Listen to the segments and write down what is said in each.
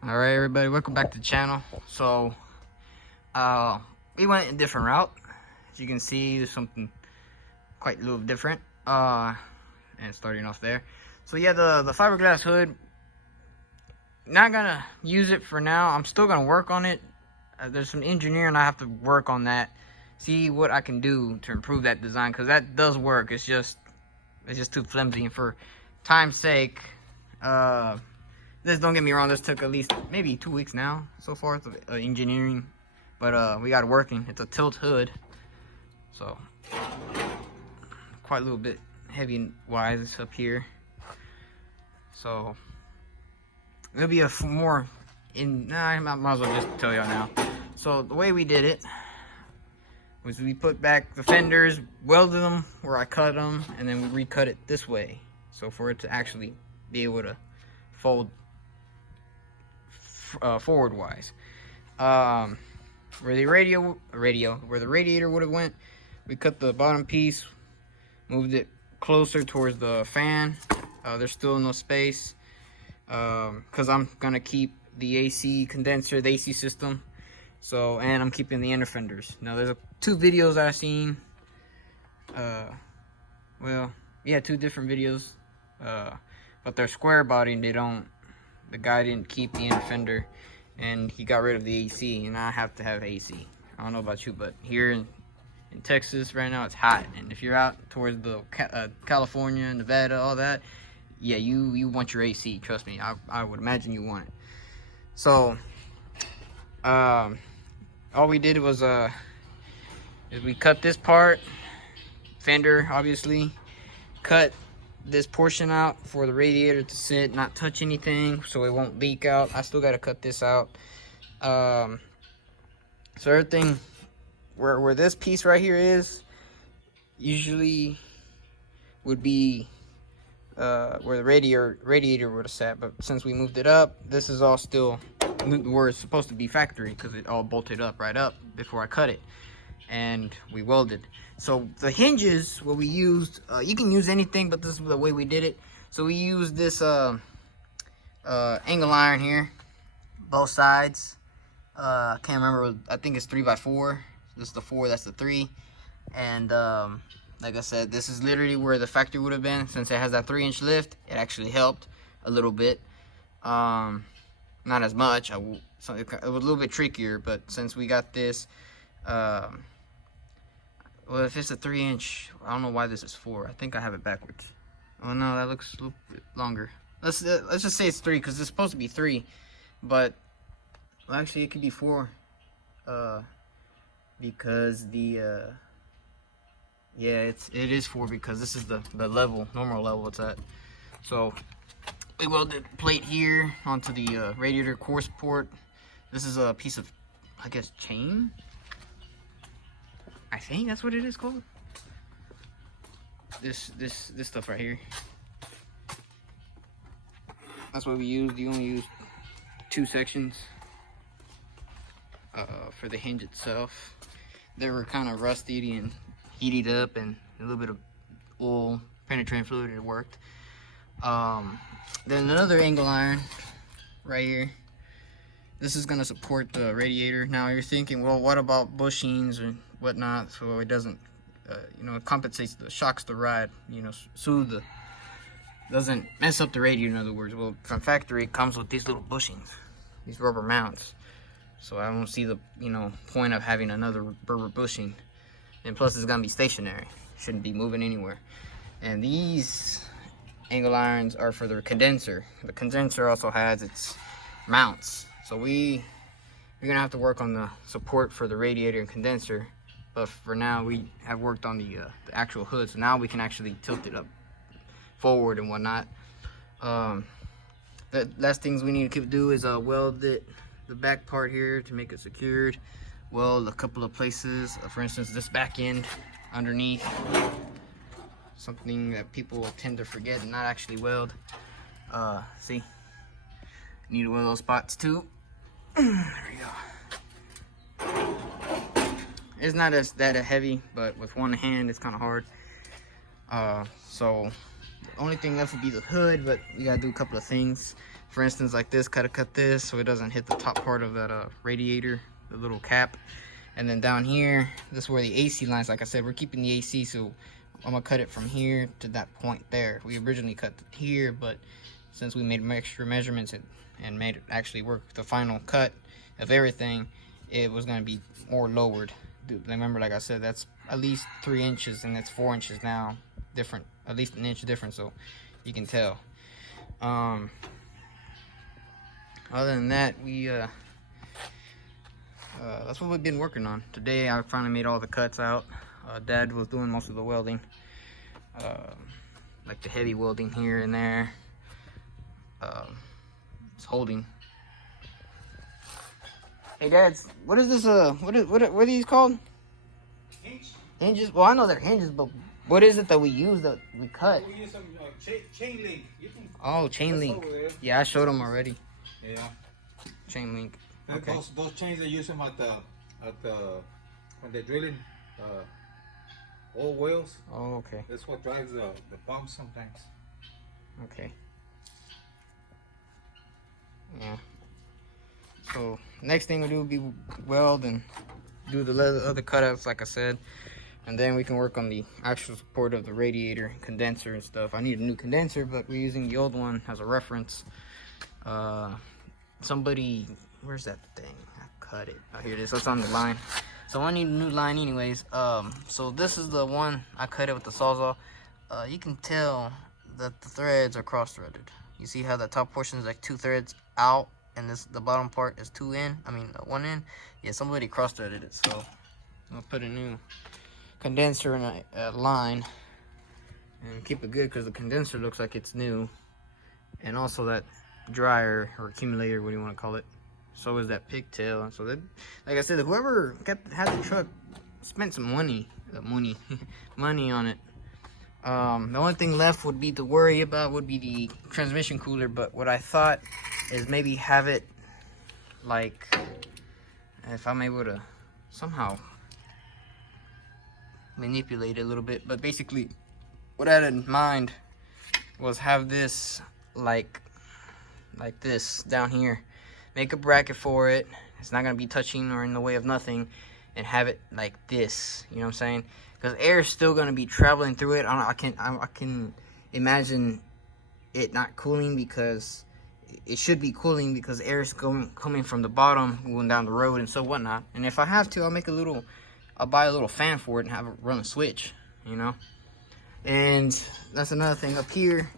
Alright everybody, welcome back to the channel. So we went a different route. As you can see, there's something quite a little different. And starting off there. So yeah, the fiberglass hood, not gonna use it for now. I'm still gonna work on it. There's some engineering I have to work on that. See what I can do to improve that design, because that does work. It's just too flimsy, and for time's sake, this, don't get me wrong, this took at least maybe 2 weeks now so far of engineering, but we got it working. It's a tilt hood, so quite a little bit heavy wise up here, so it'll be a more I might as well just tell y'all now. So the way we did it was we put back the fenders, welded them where I cut them, and then we recut it this way, so for it to actually be able to fold forward wise. Where the radiator would have went, we cut the bottom piece, moved it closer towards the fan. There's still no space because I'm gonna keep the AC condenser, the AC system, so, and I'm keeping the inner fenders. Now there's two videos I've seen, well, yeah, two different videos, but they're square body, and the guy didn't keep the inner fender, and he got rid of the AC, and I have to have AC. I don't know about you, but here in Texas right now, it's hot, and if you're out towards the California, Nevada, all that, yeah, you want your AC. Trust me, I would imagine you want it. So all we did was is we cut this part, fender obviously, cut this portion out for the radiator to sit, not touch anything, so it won't leak out. I still got to cut this out. So everything where this piece right here is usually would be where the radiator would have sat, but since we moved it up, this is all still where it's supposed to be factory, because it all bolted up right up before I cut it, and we welded. So the hinges, what we used, you can use anything, but this is the way we did it. So we used this angle iron here, both sides. I can't remember, I think it's 3x4. This is the 4, that's the 3. And like I said, this is literally where the factory would have been. Since it has that 3-inch lift, it actually helped a little bit. Not as much. So it was a little bit trickier, but since we got this, well, if it's a 3-inch, I don't know why this is 4. I think I have it backwards. Oh no, that looks a little bit longer. Let's just say it's 3, because it's supposed to be 3, but well, actually it could be 4, because the yeah, it is 4, because this is the normal level it's at. So we welded plate here onto the radiator core support. This is a piece of, I guess, chain. I think that's what it is called. This stuff right here. That's what we used. You only used 2 sections for the hinge itself. They were kind of rusty and heated up, and a little bit of oil penetrating fluid, and it worked. Then another angle iron right here. This is going to support the radiator. Now you're thinking, well, what about bushings and whatnot, so it doesn't it compensates, shocks the ride, doesn't mess up the radiator, in other words. Well, from factory it comes with these little bushings, these rubber mounts, so I don't see the point of having another rubber bushing. And plus it's gonna be stationary, shouldn't be moving anywhere. And these angle irons are for the condenser. The condenser also has its mounts, so we're gonna have to work on the support for the radiator and condenser. But for now, we have worked on the actual hood, so now we can actually tilt it up forward and whatnot. The last things we need to do is weld the back part here to make it secured. Weld a couple of places, for instance, this back end underneath. Something that people tend to forget and not actually weld. See, need to weld those spots too. There we go. It's not that heavy, but with one hand it's kind of hard. So the only thing left would be the hood, but we gotta do a couple of things. For instance, like this, cut this so it doesn't hit the top part of that radiator, the little cap. And then down here, this is where the AC lines, like I said, we're keeping the AC, so I'm gonna cut it from here to that point there. We originally cut it here, but since we made extra measurements and made it actually work, the final cut of everything, it was gonna be more lowered. Remember, like I said, that's at least 3 inches, and it's 4 inches now, different, at least an inch different, so you can tell. Other than that, we that's what we've been working on. Today I finally made all the cuts out. Dad was doing most of the welding, like the heavy welding here and there. It's holding. Hey Dad, what is this? What are these called? Hinges. Well, I know they're hinges, but what is it that we use that we cut? We use some chain link. Oh, chain link. Yeah, I showed them already. Yeah. Chain link. Okay. Those chains, they use them at the when they're drilling oil wells. Oh, okay. That's what drives the pump sometimes. Okay. Yeah. So next thing we do will be weld and do the other cutouts, like I said, and then we can work on the actual support of the radiator, condenser, and stuff. I need a new condenser, but we're using the old one as a reference. Somebody, where's that thing? I cut it. Oh, here it is. It's on the line. So I need a new line, anyways. So this is the one I cut it with the Sawzall. You can tell that the threads are cross-threaded. You see how the top portion is like 2 threads out, and the bottom part is 2 in. I mean 1 in. Yeah, somebody cross-threaded it. So I'll put a new condenser in a line and keep it good, because the condenser looks like it's new, and also that dryer or accumulator, what do you want to call it, so is that pigtail. And so that, like I said, whoever had the truck spent some money money on it. The only thing left would be to worry about would be the transmission cooler, but what I thought is maybe have it, like, if I'm able to somehow manipulate it a little bit, but basically what I had in mind was have this like this down here, make a bracket for it, it's not gonna be touching or in the way of nothing, and have it like this, you know what I'm saying, because air is still gonna be traveling through it. I can imagine it not cooling, because it should be cooling, because air is coming from the bottom going down the road and so whatnot. And if I have to, I'll buy a little fan for it and have it run a switch, you know. And that's another thing up here.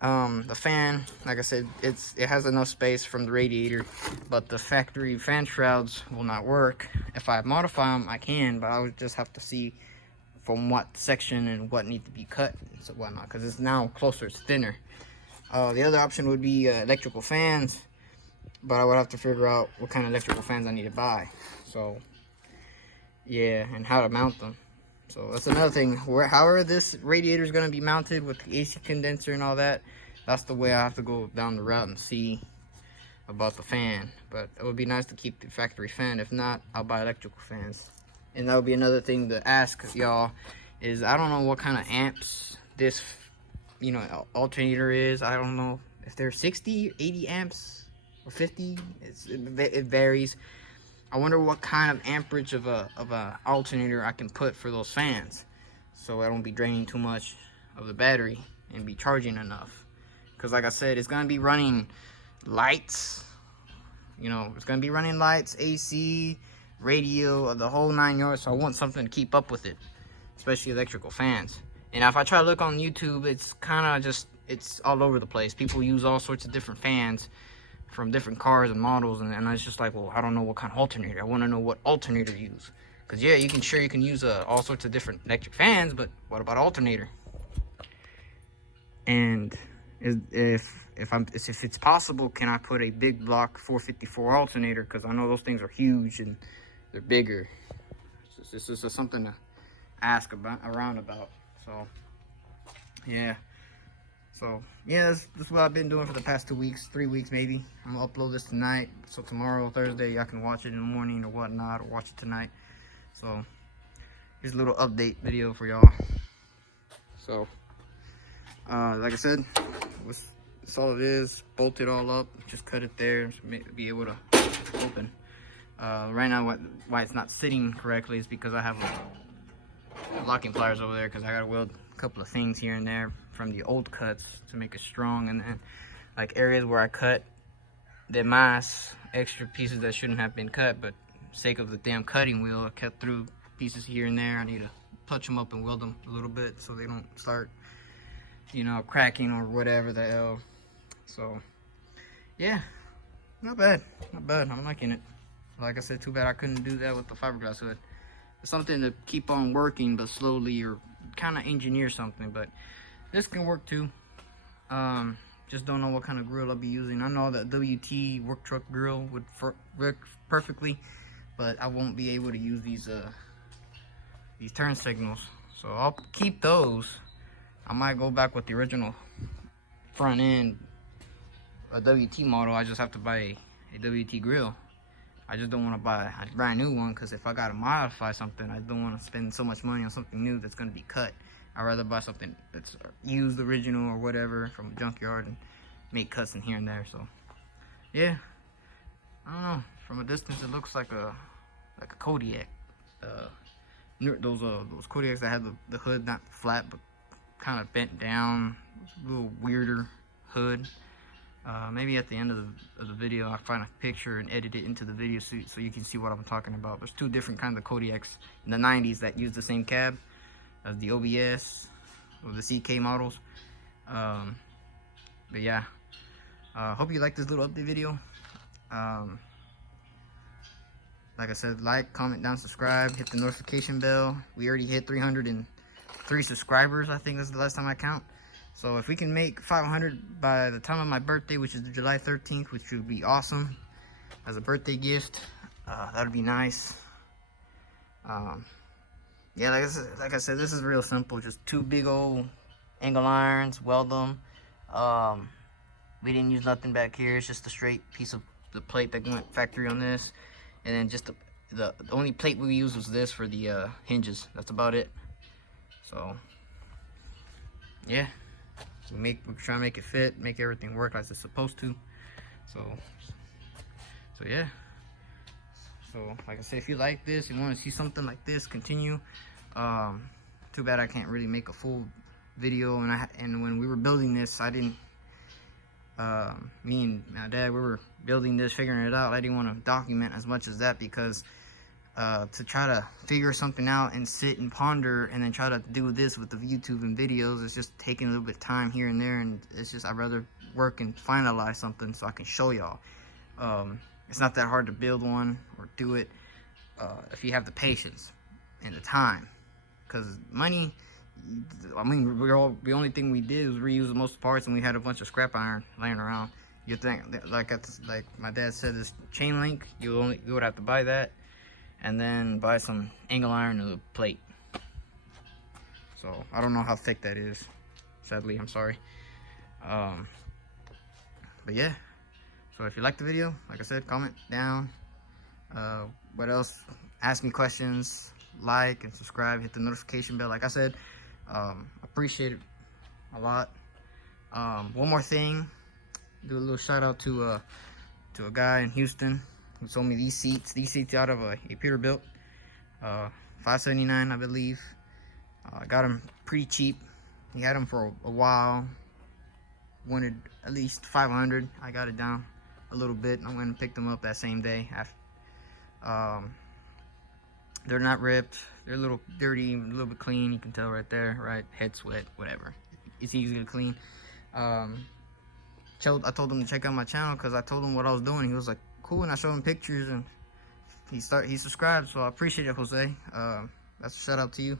The fan, like I said, it has enough space from the radiator, but the factory fan shrouds will not work. If I modify them, I can, but I would just have to see from what section and what needs to be cut and so whatnot, because it's now closer, it's thinner. The other option would be electrical fans, but I would have to figure out what kind of electrical fans I need to buy. So yeah, and how to mount them. So that's another thing. However this radiator is going to be mounted with the AC condenser and all that, that's the way I have to go down the route and see about the fan. But it would be nice to keep the factory fan. If not, I'll buy electrical fans. And that would be another thing to ask y'all, is I don't know what kind of amps this, you know, alternator is. I don't know if they're 60, 80 amps or 50. It varies. I wonder what kind of amperage of a alternator I can put for those fans, so I don't be draining too much of the battery and be charging enough. Because like I said, it's gonna be running lights, you know, it's gonna be running lights, AC, radio, the whole 9 yards. So I want something to keep up with it, especially electrical fans. And if I try to look on YouTube, it's kind of just, it's all over the place. People use all sorts of different fans from different cars and models, and I was just like, well, I don't know what kind of alternator. I want to know what alternator to use, because yeah, you can use all sorts of different electric fans, but what about alternator? And if it's possible, can I put a big block 454 alternator, because I know those things are huge and they're bigger. This is just something to ask around about. So yeah. So yeah, that's what I've been doing for the past 2 weeks, 3 weeks maybe. I'm gonna upload this tonight, so tomorrow, Thursday, I can watch it in the morning or whatnot, or watch it tonight. So here's a little update video for y'all. So like I said, That's all it is. Bolt it all up. Just cut it there. Be able to open. Right now, why it's not sitting correctly is because I have locking pliers over there, because I gotta weld a couple of things here and there from the old cuts to make it strong, and then like areas where I cut the mass, extra pieces that shouldn't have been cut, but sake of the damn cutting wheel, I cut through pieces here and there. I need to touch them up and weld them a little bit so they don't start, you know, cracking or whatever the hell. So yeah, not bad, not bad. I'm liking it. Like I said, too bad I couldn't do that with the fiberglass hood. It's something to keep on working, but slowly, or kind of engineer something. But this can work too. Just don't know what kind of grill I'll be using. I know that WT work truck grill would work perfectly, but I won't be able to use these turn signals. So I'll keep those. I might go back with the original front end, a WT model. I just have to buy a WT grill. I just don't want to buy a brand new one, because if I got to modify something, I don't want to spend so much money on something new that's going to be cut. I'd rather buy something that's used original or whatever from a junkyard and make cuts in here and there. So yeah, I don't know. From a distance, it looks like a Kodiak. Those Kodiaks that have the hood not flat but kind of bent down, a little weirder hood. Maybe at the end of the video I'll find a picture and edit it into the video so you can see what I'm talking about. There's two different kinds of Kodiaks in the 90s that use the same cab as the OBS or the CK models. But yeah, hope you like this little update video. Like I said, like, comment down, subscribe, hit the notification bell. We already hit 303 subscribers, I think that's the last time I count. So if we can make 500 by the time of my birthday, which is July 13th, which would be awesome as a birthday gift, that would be nice. Yeah, like I said, this is real simple. Just two big old angle irons, weld them. We didn't use nothing back here. It's just a straight piece of the plate that went factory on this, and then just the only plate we used was this for the hinges. That's about it. So yeah. We try to make it fit, make everything work like it's supposed to. So yeah. So like I said, if you like this, you want to see something like this continue. Too bad I can't really make a full video. And when we were building this, I didn't. Me and my dad, we were building this, figuring it out. I didn't want to document as much as that, because to try to figure something out and sit and ponder and then try to do this with the YouTube and videos, it's just taking a little bit of time here and there, and it's just, I'd rather work and finalize something so I can show y'all. It's not that hard to build one or do it if you have the patience and the time, because money, I mean, the only thing we did was reuse the most parts, and we had a bunch of scrap iron laying around. You think that, like my dad said, this chain link, you would have to buy that and then buy some angle iron and a plate. So I don't know how thick that is, sadly. I'm sorry. But yeah, so if you like the video, like I said, comment down. What else? Ask me questions, like and subscribe, hit the notification bell. Like I said, appreciate it a lot. One more thing, do a little shout out to a guy in Houston who sold me these seats out of a Peterbuilt, $579, I believe. I got them pretty cheap. He had them for a while, wanted at least 500. I got it down a little bit. I went and picked them up that same day. They're not ripped, they're a little dirty, a little bit clean. You can tell right there, right? Head sweat, whatever. It's easy to clean. I told him to check out my channel because I told him what I was doing. He was like, cool, and I showed him pictures, and he subscribed. So I appreciate it, Jose. That's a shout out to you.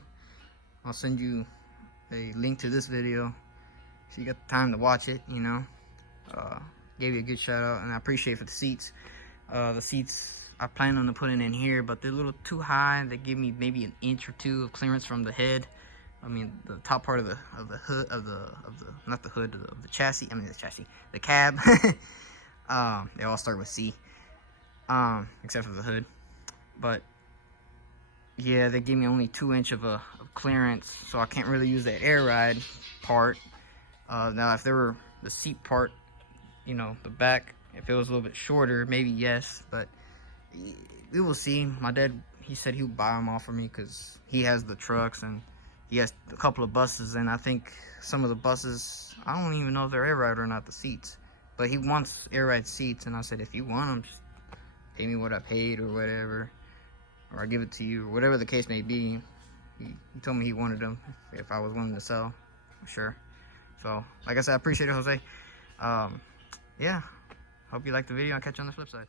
I'll send you a link to this video so you got the time to watch it, you know. Gave you a good shout out, and I appreciate it for the seats. The seats I plan on putting in here, but they're a little too high. They give me maybe an inch or two of clearance from the head. I mean, the top part of the hood of the not the hood of the chassis. I mean the chassis, the cab. They all start with C, except for the hood. But yeah, they gave me only 2 inch of clearance, so I can't really use the air ride part. Now, if there were the seat part you know, the back, if it was a little bit shorter, maybe yes, but we will see. My dad, he said he would buy them off for me because he has the trucks and he has a couple of buses, and I think some of the buses, I don't even know if they're air ride or not, the seats, but he wants air ride seats. And I said, if you want them, just pay me what I paid or whatever, or I give it to you, or whatever the case may be. He told me he wanted them if I was willing to sell, sure. So like I said, I appreciate it, Jose. Yeah, hope you liked the video. I'll catch you on the flip side.